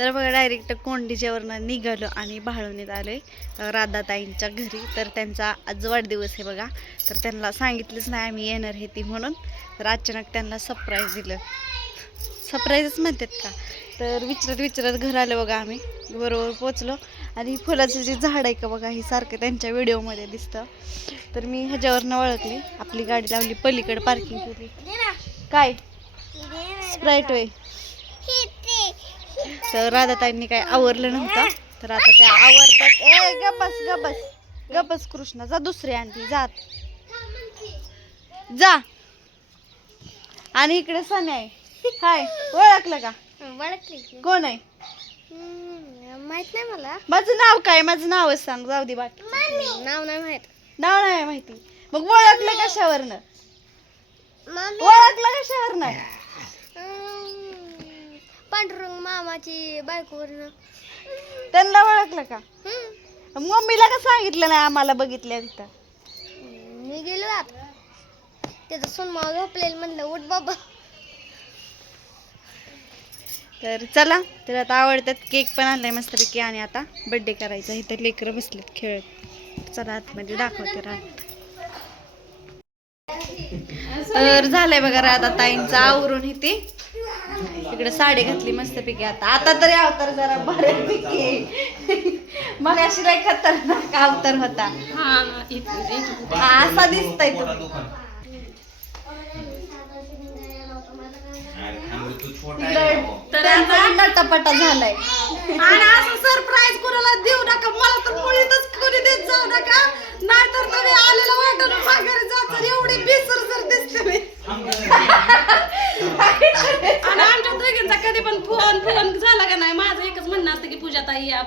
तर बघा डायरेक्ट कोंडीच्यावरनं निघालो आणि भाळवणीत आलोय राधाताईंच्या घरी. तर त्यांचा आज वाढदिवस आहे बघा. तर त्यांना सांगितलंच नाही आम्ही येणार आहे ती म्हणून. तर अचानक त्यांना सरप्राईज दिलं. सरप्राईजच म्हणतात का. तर विचारत घर आलं बघा. आम्ही बरोबर पोचलो आणि फुलाचं जे झाड आहे का बघा हे सारखं त्यांच्या व्हिडिओमध्ये दिसतं. तर मी ह्याच्यावरनं ओळखली. आपली गाडी लावली पलीकडे पार्किंग केली. काय स्प्राईट वे. तर राधाताईंनी काय आवरलं नव्हतं. तर आता त्या आवरतात. ए गबस कृष्णा जा दुसरी आणती जात जा. आणि इकडे सनी आहे. हाय ओळखलं का. कोण आहे माहित नाही मला. माझं नाव काय. माझं नावच सांग जाऊ दे. बाकी नाव नाही माहित. नाव नाही माहिती. मग ओळखलं कशावरनं. ओळखलं कशावरनं. पांडुरंग मामाची बायकोवरनं. त्यांना ओळखलं का. मम्मीला का सांगितलं नाही आम्हाला बघितल्या तिथं. मी गेलो आता त्याचं सोनमाव झोपलेलं म्हणलं उठ बाबा. तर चला. तर आता आवडतात. केक पण आणलाय मस्तपैकी आणि आता बर्थडे करायचा. इथं लेकरं बसलेत खेळत. चला आतमध्ये दाखवते रात. तर झालंय बघा राधाताईंचं आवरून इथे. इकडे साडी घातली मस्तपैकी. आता तरी अवतार जरा बऱ्यापैकी. मग अशी नाही खतरनाक अवतार होता. असा दिसतोय तो. नटापटा झालाय. आणि असं सरप्राईज कोणाला देऊ नका. मला तर मुळीतच कोणी देत जाऊ नका. नाहीतर तुम्ही आलेला वाटून माघारी जातात. एवढे बेसर जर दिसते मी. आणि आमच्या दोघींचा कधी पण फोन झाला का नाही. माझं एकच म्हणणं असतं की पूजा ताई या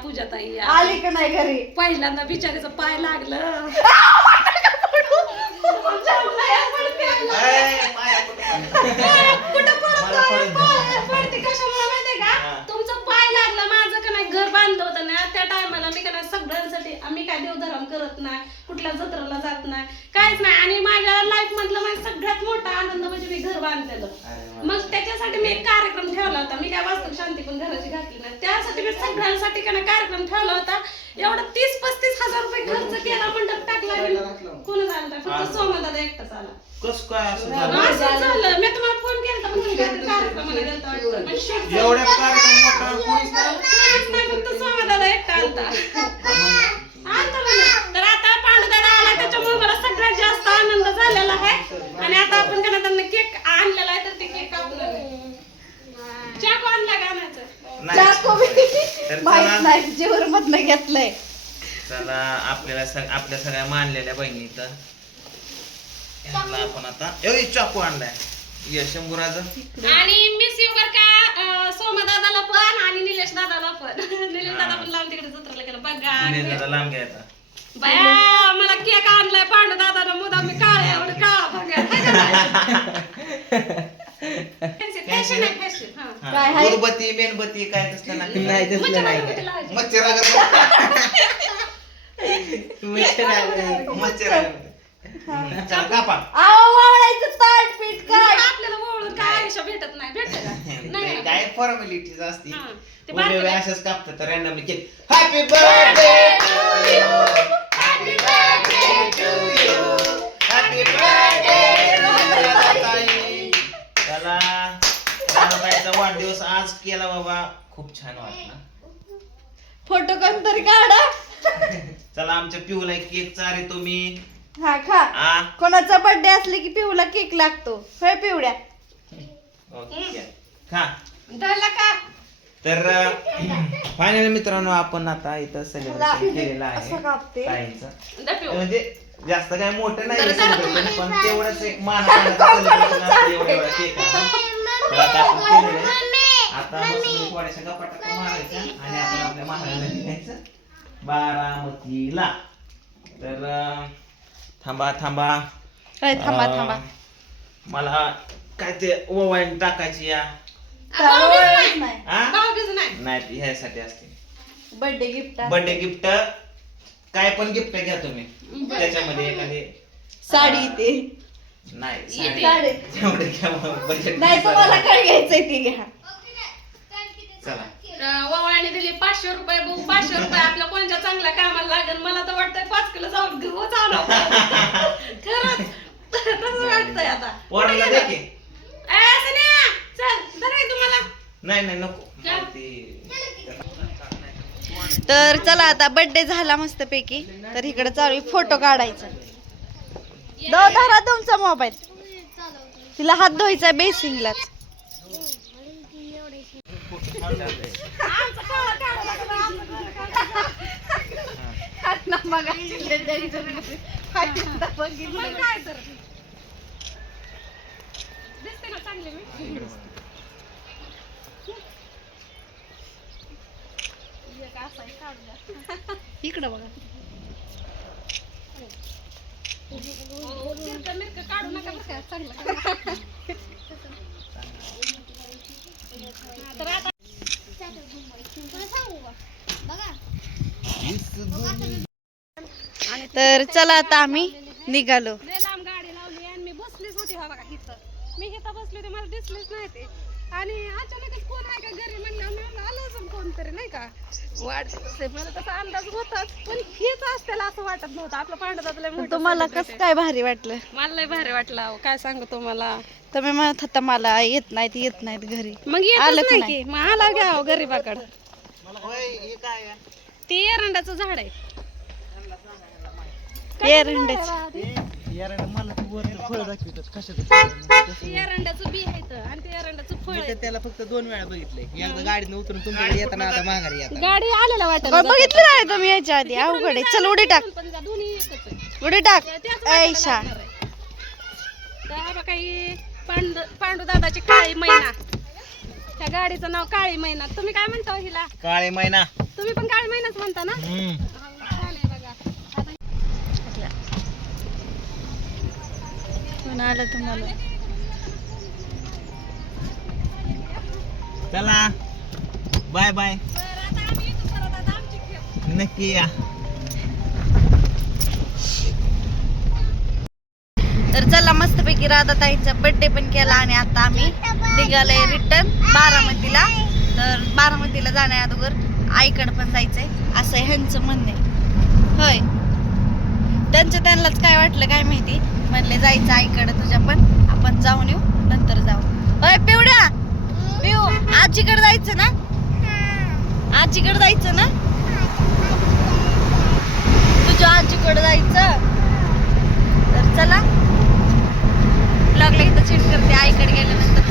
आली का नाही घरी. पहिल्यांदा बिचारीचं पाय लागलं. कुठं पडते कशामुळे माहितीये का. तुमचं पाय लागलं. माझं का नाही घर बांधलं होतं ना त्या टायमाला मी का नाही सगळ्यांसाठी आम्ही काय देवधर्म करत नाही. कुठल्या जत्रेला जात नाही काहीच नाही. आणि माझ्या लाईफ मधलं माझा सगळ्यात मोठा आनंद म्हणजे मी घर बांधलेलं. मग त्याच्यासाठी मी एक कार्यक्रम ठेवला होता. मी काय वास्तू शांती पण घराची घातली नाही. त्यासाठी मी सगळ्यांसाठी का नाही कार्यक्रम ठेवला होता. एवढा 30-35 हजार रुपये खर्च केला. मंडप टाकला. कोण झालं फक्त सोमादादा एकटाच आला. कसं काय असं असं झालं. मी तुम्हाला फोन केला पण तुम्ही कार्यक्रमाला गेलता वाटतं. पण shoot एवढ्या कार्यक्रम मोठा कोणीच नाही. कोणीच नाही फक्त सोमादादा एकटा आलता. तर आता पांडुदादा आला त्याच्यामुळे मला सगळ्यात जास्त आनंद झालेला आहे. आणि आता आपण का त्यांना केक आणलेला आहे तर ते केक कापणार. चाकू आणला का आणायचं. चाकू माहित नाही. जेवर मधनं घेतलंय. चला आपल्या सगळ्या मानलेल्या बहिणी तर यांना आपण आता चाकू आणलाय शंभूराचं. आणि मिस यू बर का सोमदादाला पण आणि निलेश दादाला पण. निलेश दादा पण लांब तिकडे जत्रेला गेला बघा. लांब घ्यायचा बया मला केक आणलाय पांडू दादाला मुदाम मी काळ्या एवढं काळा बघा. फॅशन आहे फॅशन. उरबत्ती मेणबत्ती काय तसलं नाही. मच्छर कापा आवळायचं ताट पीठ काय. आपल्याला ओळख काय आयुष्य भेटत नाही. भेटत नाही काय फॉर्मॅलिटीज असते. ते बारकाले. असंच कापतात तर randomly cake. Happy birthday to you. Happy birthday to you. Happy birthday राधाताई. चला राधाताईचा वाढदिवस आज केला बाबा. खूप छान वाटलं. फोटो कोण तरी काढा. चला आमच्या पिऊला केक चारे तुम्ही. हा खा. कोणाचा बर्थडे असले की पिवला केक लागतो. होय पिवड्या. ओके खा. धरला का. तर फायनली मित्रांनो आपण आता इथं सेलिब्रेशन केलेलं असं आहे कापते. ताईंचं. दपिव. म्हणजे जास्त काय मोठं नाही जरा जरा celebration, पण तेवढंच एक मानाचं एवढा केक आहे. तर आता आपण केलेलं आहे. आता मस्त थोड्याशा गप्पा मारायच्या आणि आपण आपल्या महाराजांना निघायचं बारामतीला. तर थांबा काय थांबा. मला काय ते ओवाळणी टाकायची या. नाही. भाऊबीज नाही. नाही ती ह्यासाठी असते. Birthday gift. बर्थडे गिफ्ट काय पण गिफ्ट घ्या तुम्ही. त्याच्यामध्ये एखादी साडी ते नाही साडी तेवढे घ्या बजेट. नाही तुम्हाला काय घ्यायचंय ते घ्या. चला 500 रुपये बघू 500 रुपये आपल्या कोणत्या चांगल्या कामाला लागेल. मला तर वाटतंय 5 किलो जाऊन घेऊ चालू खरंच तसं वाटतंय आता. पोराला दे की. असं नाही चल धराय तुम्हाला नाही नको का? तर चला आता बर्थडे झाला मस्तपैकी. तर इकडे चालू फोटो काढायचा. धरा तुमचा मोबाईल. तिला हात धुवायचा बेसिंगलाच. काय तर दिसते ना चांगले मी इकडं बघा. काढू नका बरं का चांगलं तर आता तर चला आता आम्ही निघालो. लय लांब गाडी लावली आणि मी बसलीच होती हा बघा इथं. मी इथं बसले होते मला दिसलेच नाही ते. आणि अचानकच कोण आहे का घरी म्हणलं आलं असं कोणतरी नाही का वाटते. मला तसा अंदाज होताच पण हेच असतेल असं वाटत नव्हतं. आपलं पांडुदादा तुम्हाला कसं काय भारी वाटलं? मला लय भारी वाटलं अहो. काय सांगू तुम्हाला. तुम्ही म्हणत होता मला येत नाहीत घरी. मग आलं येतच का नाही की मग आला घ्या गरीबाकडं. काय ते एरंडाचं झाड आहे. एरंडाचं. एरंडाचं बी आहे इथं आणि ते एरंडाचं फळ आहे. त्याला फक्त 2 वेळा बघितलंय. एकदा गाडीनं उतरून तुमच्याकडे येताना आता माघारी येतात. गाडी आलेला वाटत बघितलं नाही तुम्ही याच्या आधी? अवघड आहे. चल उडी टाक. दोन्ही एकच आहे. उडी टाक. त्याच ऐशा. तर हा बघा ही पांडू दादाची काळी मैना. त्या गाडीचं नाव काळी मैना. तुम्ही काय म्हणता हिला? काळे मैना. तुम्ही पण काळी मैनाच म्हणता ना? छान आहे बघा. कोण आलं तुम्हाला? चला बाय बाय. नक्की या. तर चला मस्तपैकी राधाताईंचा बर्थडे पण केला आणि आता आम्ही निघालोय रिटर्न बारामतीला. तर बारामतीला जाण्या अगोदर आईकडे पण जायचंय असं ह्यांचं म्हणणं आहे. होय त्यांनाच काय वाटलं काय माहिती. म्हणले जायचं आईकडे तुझ्या पण आपण जाऊन येऊ नंतर जाऊ. होय पिवड्या पिऊ आजीकडे जायचं ना? आजीकडे जायचं ना? तुझ्या आजीकडे जायचं. तर चला ब्लॉगला इथं चेक करते. आईकडे गेल्यानंतर